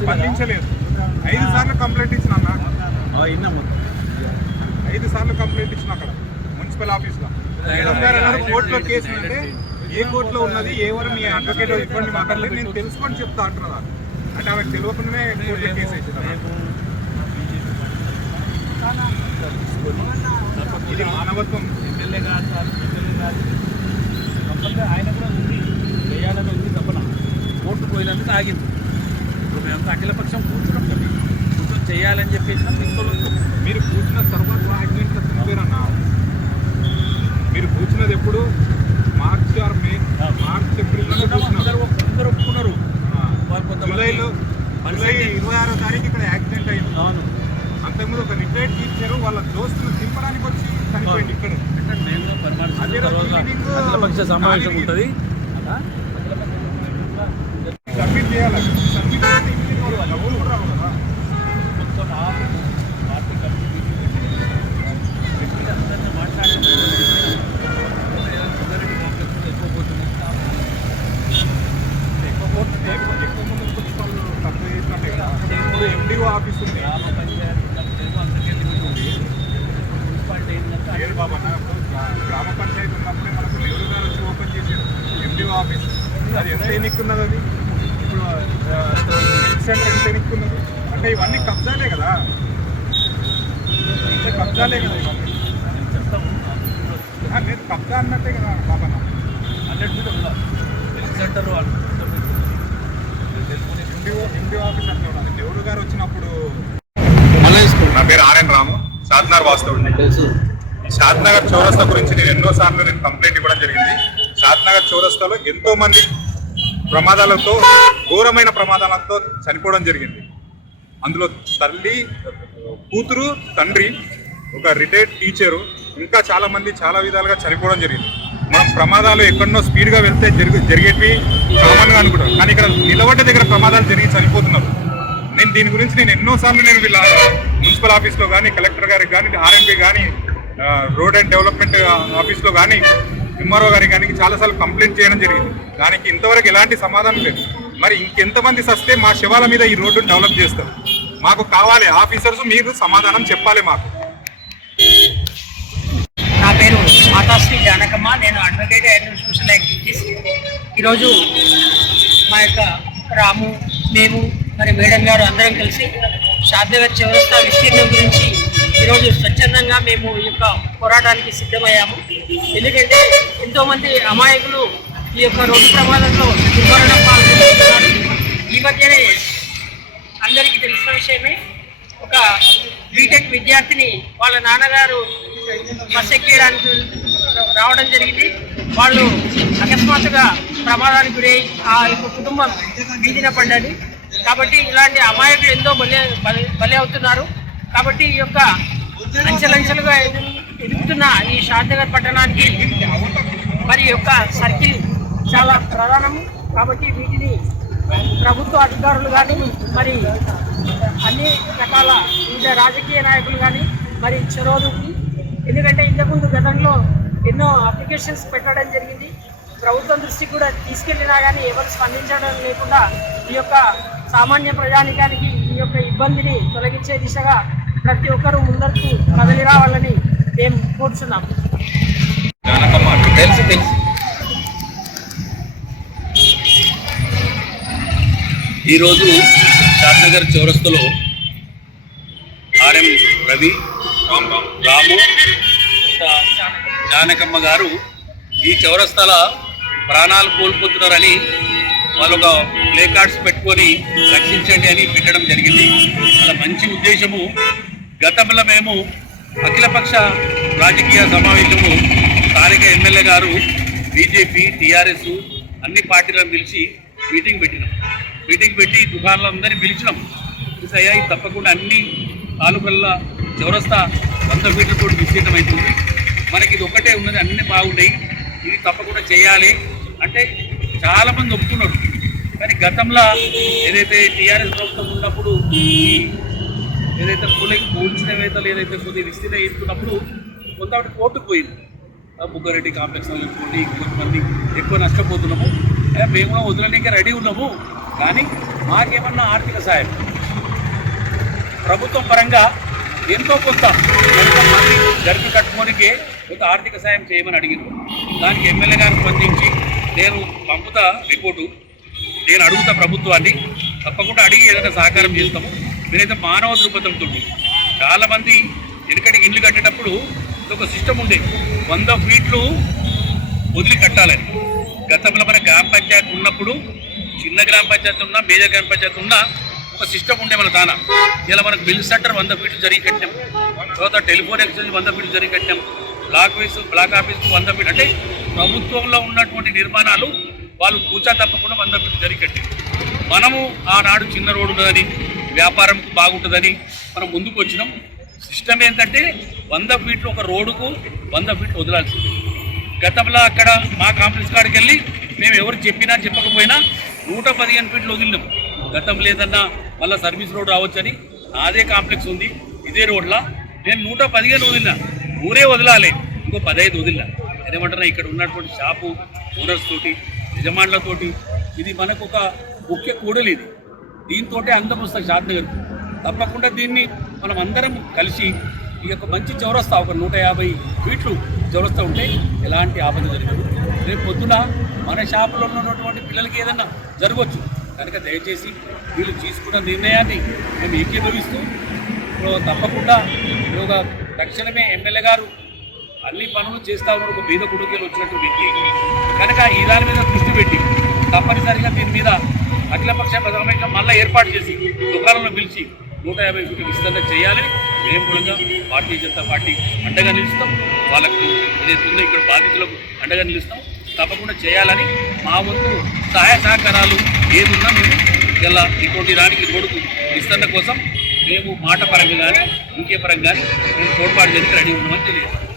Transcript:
స్పందించలేదు. 5 సార్లు కంప్లైంట్ ఇచ్చిన అన్న, 5 సార్లు కంప్లైంట్ ఇచ్చిన అక్కడ మున్సిపల్ ఆఫీస్లో. మేడం గారు అన్నారు కోర్టులో కేసు అంటే ఏ కోర్టులో ఉన్నది, ఎవరు మీ అడ్వకేట్ ఇవ్వండి మాట్లాడలేదు, నేను తెలుసుకొని చెప్తా అంటున్నారు. అంటే ఆమెకు తెలియకుండానే కోర్టులో కేసు ఇచ్చిన. ఇది మానవత్వం. ఎమ్మెల్యే గారు కంపల్సరీ ఆయన కూడా ఉంది, వేయాలని ఉంది తప్పన కోర్టు పోయినందుకు ఆగింది. ఇప్పుడు మేమంతా అఖిలపక్షం కూర్చున్నాం కదా, కూర్చొని చేయాలని చెప్పేసి మీరు కూర్చున్న తర్వాత యాక్సిడెంట్లో చనిపోయారన్నా. మీరు కూర్చున్నది ఎప్పుడు? March are May, March April అందరూ ఒప్పుకున్నారు. జూలై 26వ తారీఖు ఇక్కడ యాక్సిడెంట్ అయింది. అవును, అంతకుముందు ఒక రిటైర్డ్ టీచర్ వాళ్ళ దోస్తులు దింపడానికి వచ్చి చనిపోయింది ఇక్కడ. అఖిలపక్ష సమావేశం ఉంటుంది, సబ్మిట్ చేయాలి. సబ్మిట్ చేస్తే ఇంటికి డబ్బులు కూడా రావు కదా. మొత్తం పార్టీ కమిటీ అందరినీ మాట్లాడి ఎక్కువ పోతుంది, ఎక్కువ మంది పుస్తకాలు తక్కువ చేసినట్టే కదా. ఇప్పుడు ఎండిఓ ఆఫీస్ ఉంది, గ్రామ పంచాయతీ అందరికీ మున్సిపాలిటీ ఏడు బాబన్న. గ్రామ పంచాయతీ ఉన్నప్పుడే మనకు నెహ్రూ గారు వచ్చి ఓపెన్ చేశారు ఎండిఓ ఆఫీస్. అది ఎంత ఎన్నిక్కున్నది? అది ఇప్పుడు హెల్త్ సెంటర్ ఎంత ఎన్నిక్కున్నది? అంటే ఇవన్నీ కబ్జాలే కదా, అంటే కబ్జాలే కదా ఇవన్నీ. నేను కబ్జా అన్నట్టే కదా బాబన్న. అన్నట్టు హెల్త్ సెంటర్ ఎండిఓ ఆఫీస్ అంటే ఉన్నది. నెహ్రూ గారు వచ్చినప్పుడు. నా పేరు ఆర్ఎన్ రాము, షాద్నగర్ వాస్తవుడిని. ఈ షాద్నగర్ చౌరస్తా గురించి నేను ఎన్నోసార్లు కంప్లైంట్ ఇవ్వడం జరిగింది. షాద్నగర్ చౌరస్తాలో ఎంతో మంది ప్రమాదాలతో, ఘోరమైన ప్రమాదాలతో చనిపోవడం జరిగింది. అందులో తల్లి, కూతురు, తండ్రి, ఒక రిటైర్డ్ టీచరు, ఇంకా చాలా మంది చాలా విధాలుగా చనిపోవడం జరిగింది. మనం ప్రమాదాలు ఎక్కడనో స్పీడ్గా వెళ్తే జరిగేవి కామన్గా అనుకుంటాం, కానీ ఇక్కడ నిలబడ్డ దగ్గర ప్రమాదాలు జరిగి చనిపోతున్నారు. దీని గురించి నేను ఎన్నోసార్లు వీళ్ళ మున్సిపల్ ఆఫీస్లో కానీ, కలెక్టర్ గారికి కానీ, ఆర్ఎంపీ కానీ, రోడ్ అండ్ డెవలప్మెంట్ ఆఫీస్లో కానీ, ఎంఆర్ఓ గారికి కానీ చాలాసార్లు కంప్లైంట్ చేయడం జరిగింది. దానికి ఇంతవరకు ఎలాంటి సమాధానం లేదు. మరి ఇంకెంతమంది సస్తే మా శివాల మీద ఈ రోడ్డును డెవలప్ చేస్తారు? మాకు కావాలి ఆఫీసర్స్, మీరు సమాధానం చెప్పాలి మాకు. నా పేరు మాతాశ్రీ జానకమ్మ, నేను అడ్వకేట్ అండ్ సోషల్ యాక్టివిటీస్. ఈరోజు మా యొక్క రాము, మేము, మరి మేడం గారు అందరం కలిసి షాద్నగర్ చౌరస్తా విస్తీర్ణం గురించి ఈరోజు స్వచ్ఛందంగా మేము ఈ యొక్క పోరాటానికి సిద్ధమయ్యాము. ఎందుకంటే ఎంతోమంది అమాయకులు ఈ యొక్క రోడ్డు ప్రమాదంలో దుర్మరణం పాల్గొంటున్నారు. ఈ మధ్యనే అందరికీ తెలిసిన విషయమే, ఒక బీటెక్ విద్యార్థిని వాళ్ళ నాన్నగారు బస్ ఎక్కేయడానికి రావడం జరిగింది. వాళ్ళు అకస్మాత్తుగా ప్రమాదానికి గురై ఆ యొక్క కుటుంబం వీధిన పడ్డది. కాబట్టి ఇలాంటి అమాయకులు ఎంతో బలి అవుతున్నారు. కాబట్టి ఈ యొక్క అంచెలంచెలుగా ఎదుగుతున్న ఈ షాద్నగర్ పట్టణానికి మరి యొక్క సర్కిల్ చాలా ప్రధానము. కాబట్టి వీటిని ప్రభుత్వ అధికారులు కానీ, మరి అన్ని రకాల వివిధ రాజకీయ నాయకులు కానీ మరి చొరవకి, ఎందుకంటే ఇంతకుముందు గతంలో ఎన్నో అప్లికేషన్స్ పెట్టడం జరిగింది. ప్రభుత్వం దృష్టికి కూడా తీసుకెళ్ళినా కానీ ఎవరు స్పందించడం లేకుండా ఈ యొక్క సామాన్య ప్రజానికానికి ఈ యొక్క ఇబ్బందిని తొలగించే దిశగా ప్రతి ఒక్కరూ ముందరకు కదలి రావాలని మేము కోరుతున్నాం. ఈరోజు షాద్నగర్ చౌరస్తలో ఆర్ఎం రవి, రాము, జానకమ్మ గారు ఈ చౌరస్తాల ప్రాణాలు కోల్పోతున్నారని వాళ్ళు ఒక ప్లే కార్డ్స్ పెట్టుకొని రక్షించండి అని పెట్టడం జరిగింది. అలా మంచి ఉద్దేశము. గతంలో మేము అఖిలపక్ష రాజకీయ సమావేశము స్థానిక ఎమ్మెల్యే గారు, బీజేపీ, టీఆర్ఎస్ అన్ని పార్టీలను పిలిచి మీటింగ్ పెట్టినాం. మీటింగ్ పెట్టి దుకాణాలందరినీ పిలిచినాం. అయ్యా ఇది తప్పకుండా అన్ని తాలూకల్లో చౌరస్తా 100 మీటర్లతో విస్తీర్ణం అవుతుంది, మనకి ఇది ఒక్కటే ఉన్నది, అన్నీ బాగున్నాయి, ఇది తప్పకుండా చేయాలి అంటే చాలామంది ఒప్పుకున్నారు. కానీ గతంలో ఏదైతే టీఆర్ఎస్ ప్రభుత్వం ఉన్నప్పుడు ఏదైతే కూల్చిన వేతలు ఏదైతే కొద్దిగా విస్తీర్ణం వేసుకున్నప్పుడు కొంతమంది కోర్టుకు పోయింది. బుగ్గారెడ్డి కాంప్లెక్స్ చూడండి కొంతమంది ఎక్కువ నష్టపోతున్నాము, మేము వదలడానికి రెడీ ఉన్నాము. కానీ మాకేమన్నా ఆర్థిక సాయం ప్రభుత్వం పరంగా ఎంతో కొంత మంది జరిపి కట్టుకోనికే కొంత ఆర్థిక సాయం చేయమని అడిగింది. దానికి ఎమ్మెల్యే గారు స్పందించి నేను పంపుతా రిపోర్టు, నేను అడుగుతా ప్రభుత్వాన్ని, తప్పకుండా అడిగి ఏదైనా సహకారం చేస్తాము. మీరైతే మానవ దృక్పథంతో చాలామంది వెనకటి ఇల్లు కట్టేటప్పుడు ఒక సిస్టమ్ ఉండే 100 ఫీట్లు వదిలి కట్టాలని. గతంలో మన గ్రామ పంచాయతీ ఉన్నప్పుడు, చిన్న గ్రామ పంచాయతీ ఉన్నా మేజర్ గ్రామ పంచాయతీ ఉన్నా ఒక సిస్టమ్ ఉండే మన తాన. ఇలా మనకు బిల్ సెంటర్ 100 ఫీట్లు జరిగి కట్టాం, తర్వాత టెలిఫోన్ ఎక్స్చేంజ్ 100 ఫీట్లు జరిగి కట్టాం, బ్లాక్ ఆఫీస్ 100 ఫీట్. అంటే ప్రభుత్వంలో ఉన్నటువంటి నిర్మాణాలు వాళ్ళు కూర్చా తప్పకుండా 100 ఫీట్లు జరిగి కట్టారు. మనము ఆనాడు చిన్న రోడ్డు ఉన్నదని, వ్యాపారం బాగుంటుందని మనం ముందుకు వచ్చినాం. సిస్టమ్ ఏంటంటే 100 ఫీట్లు ఒక రోడ్డుకు 100 ఫీట్లు వదలాల్సింది. గతంలో అక్కడ మా కాంప్లెక్స్ కాడికి వెళ్ళి మేము ఎవరు చెప్పినా చెప్పకపోయినా 115 ఫీట్లు వదిలినాం. గతం లేదన్నా మళ్ళీ సర్వీస్ రోడ్ రావచ్చని నాదే కాంప్లెక్స్ ఉంది, ఇదే రోడ్లా నేను 115 వదిలినా. ఊరే వదలాలి, ఇంకో 15 వదిలినా. ఏమంటున్నా ఇక్కడ ఉన్నటువంటి షాపు ఓనర్స్ తోటి, యజమానులతోటి ఇది మనకు ఒక ముఖ్య కూడలి. ఇది దీంతో అందం వస్తుంది షాద్నగర్. తప్పకుండా దీన్ని మనం అందరం కలిసి ఈ యొక్క మంచి చౌరస్తా ఒక 150 ఫీట్లు చౌరస్తా ఉంటే ఎలాంటి ఆపద జరగదు. రేపు పొద్దున మన షాపులో ఉన్నటువంటి పిల్లలకి ఏదన్నా జరగవచ్చు కనుక దయచేసి వీళ్ళు తీసుకున్న నిర్ణయాన్ని మేము ఏకీభవిస్తూ తప్పకుండా ఒక తక్షణమే ఎమ్మెల్యే గారు అన్ని పనులు చేస్తా ఉన్నారు. ఒక బీద కుటుంబాలు వచ్చినట్టు వ్యక్తి కనుక ఈ దాని మీద దృష్టి పెట్టి తప్పనిసరిగా దీని మీద అఖిలపక్ష ప్రధానంగా మళ్ళీ ఏర్పాటు చేసి దుకాణంలో పిలిచి 150 ఫీట్లు విస్తరణ చేయాలని మేము కూడా భారతీయ జనతా పార్టీ అండగా నిలుస్తాం. వాళ్ళకు ఏదైతుందో ఇక్కడ బాధితులకు అండగా నిలుస్తాం. తప్పకుండా చేయాలని మా వంతు సహాయ సహకారాలు ఏదున్నా మేము ఇలా ఇటువంటి దానికి రోడ్డుకు విస్తరణ కోసం మేము మాట పరంగా కానీ ఇంకే పరంగా కానీ మేము తోడ్పాటు చేయడానికి రెడీ ఉన్నామని తెలియదు.